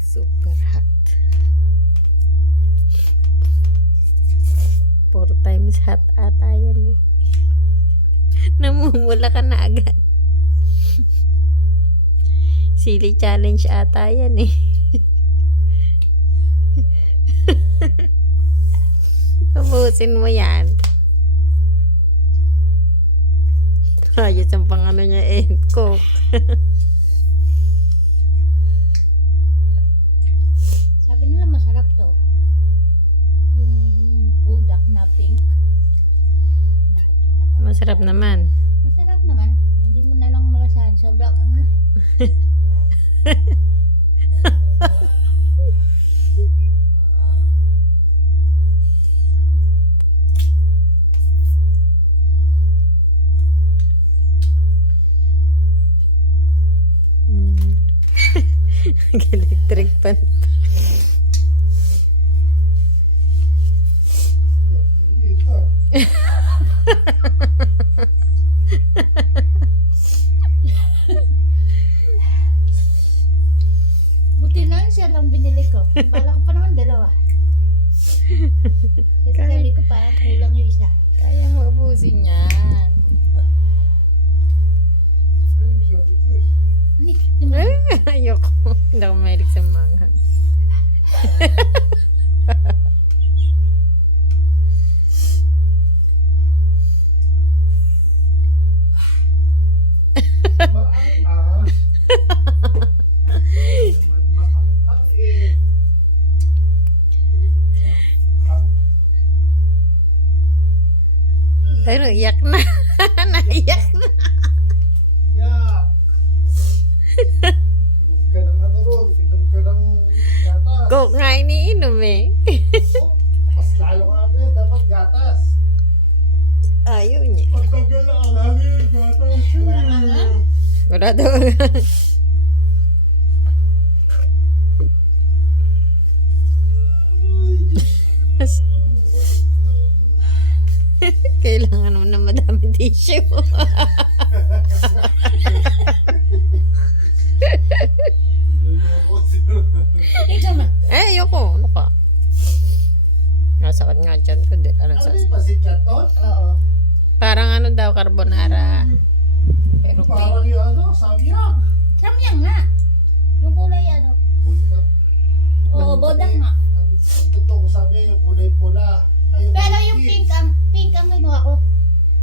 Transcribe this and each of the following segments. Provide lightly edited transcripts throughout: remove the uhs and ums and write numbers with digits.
Super hot. 4 times hot ata yan eh. Namumula ka na agad. Silly challenge ata yan eh. Tapusin mo yan. Ayos ang pangano niya eh. Coke. Sabi nila masarap to. Yung bulldog na pink. Nakikita ko. Masarap naman. Masarap naman. Hindi mo na lang malasahan. Sobrang anga. Electric pan. Buti lang siya lang binili ko. Bala ko pa naman dalawa. Kasi sabi ko parang kulang yung isa. Kaya mo ubusin yan. Ayoko. Hindi ako mahilig sa manghang. Ayun, iyak na. Naiyak na. Yak! Minum ka ng ano ron, minum ka ng gatas. Coke nga iniinom eh. Oh, mas lalo ka rin, dapat gatas. Ayaw niya. Pagtagal na alali yung gatas. Wala daw. Kailangan mo na madami tissue. Ikaw man. Ayoko. Ano ka? Nasakit nga dyan ko. Di, ano, Ano yung pasit chaton? Oo. parang ano daw, carbonara. Pero Parang yung ano, samyang. Samyang nga. Yung kulay ano. Bulkat. Oo, bodak nga. Ang totoo ko sabi yung kulay pula. Ay, Pero kulay yung itim. pink ang kinuha ko.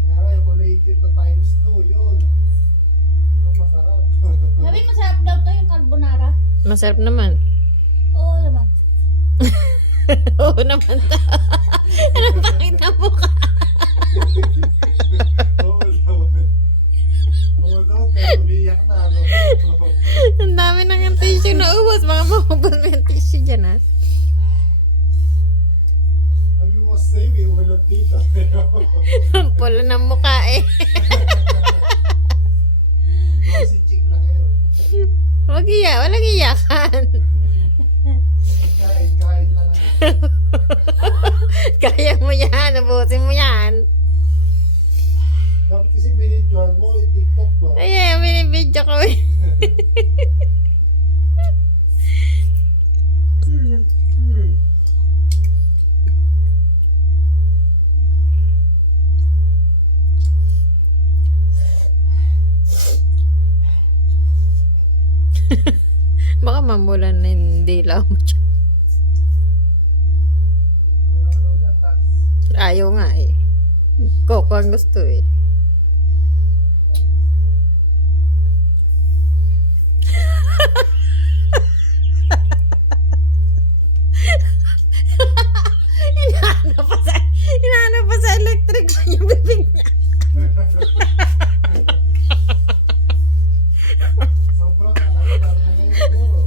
Kaya yung kulay itim na times 2, yun. Ito masarap. Sabi masarap daw to yung carbonara. masarap naman. Oo naman. Oo naman daw. Anong pakita mo ka? Oo naman. Oo naman, pero umiyak na. No? Ang dami ng tissue na ubos. Mga maubos mo yung tissue dyan ha. Sabi mo say, may ulat dito. Ang pula ng mukha eh. Rosy chick na ngayon. Wag iya, walang iyakan. Kain lang. Kaya mo yan, ubusin mo yan. Dapat kasi binidyohan mo, i-tiktok ba? Ay, binibidyo ko eh. Baka mamulan na yung dila mo dyan. Ano, gatas. Ayaw nga eh. Coke ang gusto eh. Inaano pa sa electric pa yung bibig niya. Sobrang nakakita na ngayon siguro.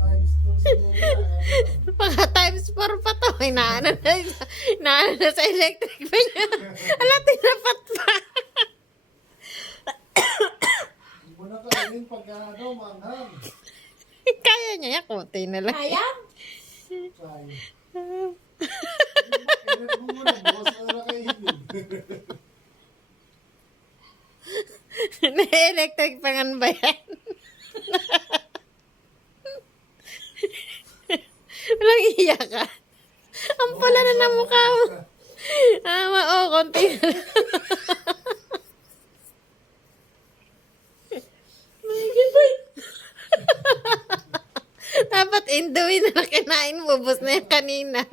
Times 2 siguro na. Mga times 4 pa to. Inaano na sa electric pa niya. Ala, tinapat pa. Hindi mo na kainin pag ano, manghang. Kaya niya yan. Kunti na lang. Kaya? Kaya. Kailan mo muna, bukas mo na kainin. Na-electric pangan ba yan? Walang iyak ka. Ang pula na ng mukha mo. Konti na lang. Dapat Indomie na lang kinain mo. Bus na yan kanina.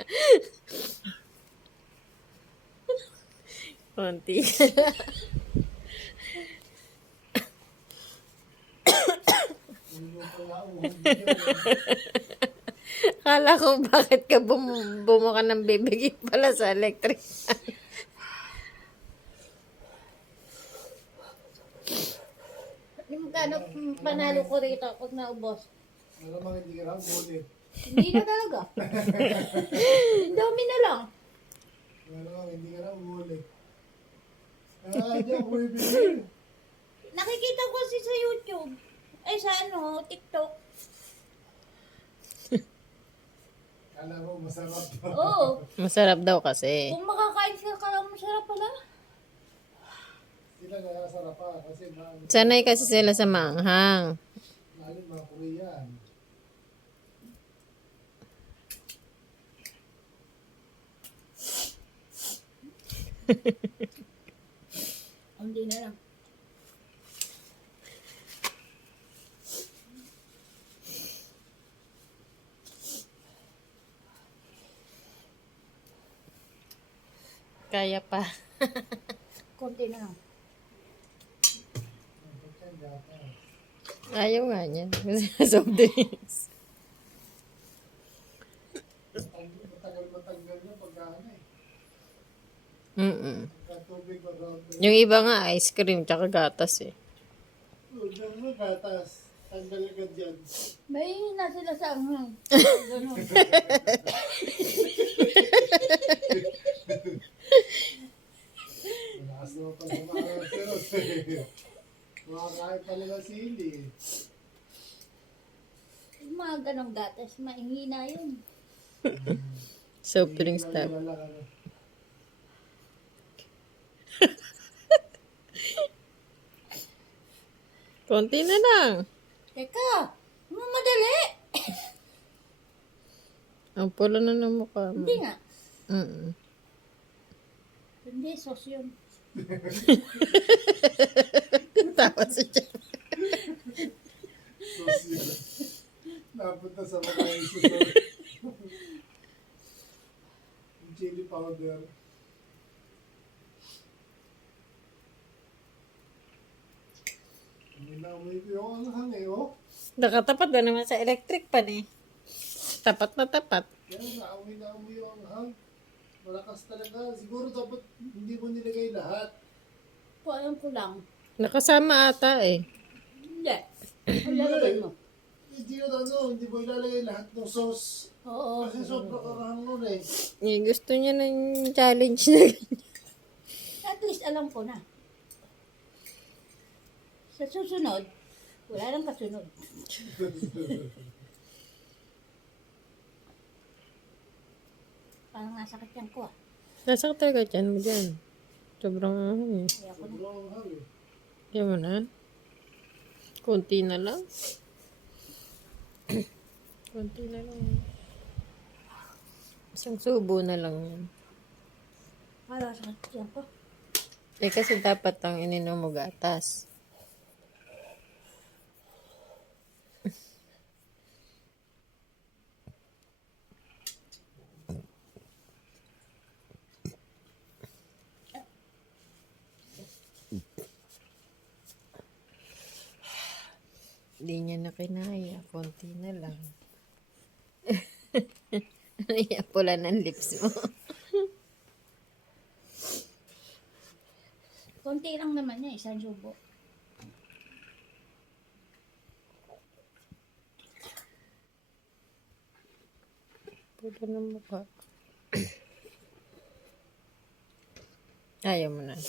Konti na lang. Kala ko bakit ka bumuka ng bibigay pala sa electric. Yung magkano panalo ko rito pag naubos? Malamang hindi ka lang ulit. Hindi na talaga. Indomie na lang. Malamang hindi ka lang ulit. Di ako bibili. Nakikita ko kasi sa YouTube. Ay, sa TikTok. Kala mo masarap ba? Oo. Masarap daw kasi. Kung makakain ka, kala mo masarap pala. Sila nakasarap pa kasi Sanay kasi sila sa maanghang. lalo mga Korean. Hindi na lang. Kaya pa. Konti na lang. Ayaw nga niyan. Soft drinks. Matagal na pagkaano eh. Pagkatubig around the... Yung iba nga ice cream tsaka gatas eh. Diyan mo gatas. Tanggal agad yan. May na sila sa anghang. Ganun. Malakas naman pala mga seros eh. Makakain pala ng sili. Yung mga ganong gatas, mahina yun. Soft drinks daw. Konti na lang. Teka, madali. Ang pula na ng mukha mo. Hindi nga. Hindi, sauce yun. Tawa si Jen. Napunta sa mga isusunod. Yung chili powder. Uminamoy ko yung anghang eh, oh. Nakatapat ba naman sa electric pan eh. Tapat na tapat. Kaya naamoy yung anghang. Malakas talaga. Siguro dapat hindi mo nilagay lahat. Po, alam ko lang. Nakasama ata eh. Hindi. Ang lalagay mo. Hindi mo ilalagay lahat ng sauce. Oo. Kasi sobrang karahang nun eh. Gusto niya ng challenge na ganyan. At least alam ko na. Sa susunod, wala nang kasunod. Parang nasakit yan ko ah. Nasakit talaga dyan mo dyan. Sobrang ano eh. Kaya ko na. Sobrang anghang eh. Kaya mo na. Konti na lang. Konti na lang. Isang subo na lang yan. Parang nasakit yan ko. Eh kasi dapat ang ininom mo gatas. Hindi niya na kinaya. Konti na lang. Ano yan? Pula ng lips mo. Konti lang naman niya, isang subo. Pula ng mukha. Ayaw mo na.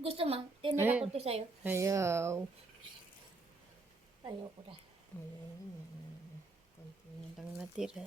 Gusto mo? Tinira ko to sa'yo. Ayaw. Ayaw ko na. Konti na lang natira.